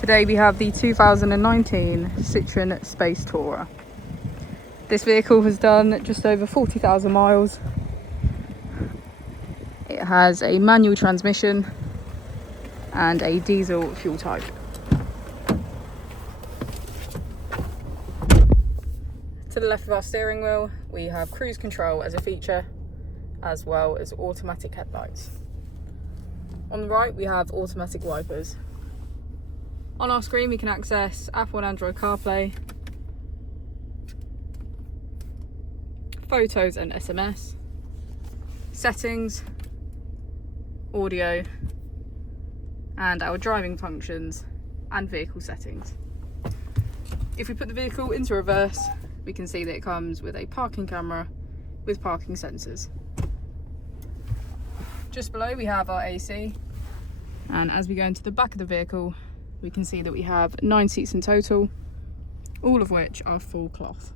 Today we have the 2019 Citroen Space Tourer. This vehicle has done just over 40,000 miles. It has a manual transmission and a diesel fuel type. To the left of our steering wheel, we have cruise control as a feature, as well as automatic headlights. On the right, we have automatic wipers. On our screen, we can access Apple and Android CarPlay, photos and SMS, settings, audio, and our driving functions and vehicle settings. If we put the vehicle into reverse, we can see that it comes with a parking camera with parking sensors. Just below we have our AC, and as we go into the back of the vehicle, we can see that we have 9 seats in total, all of which are full cloth.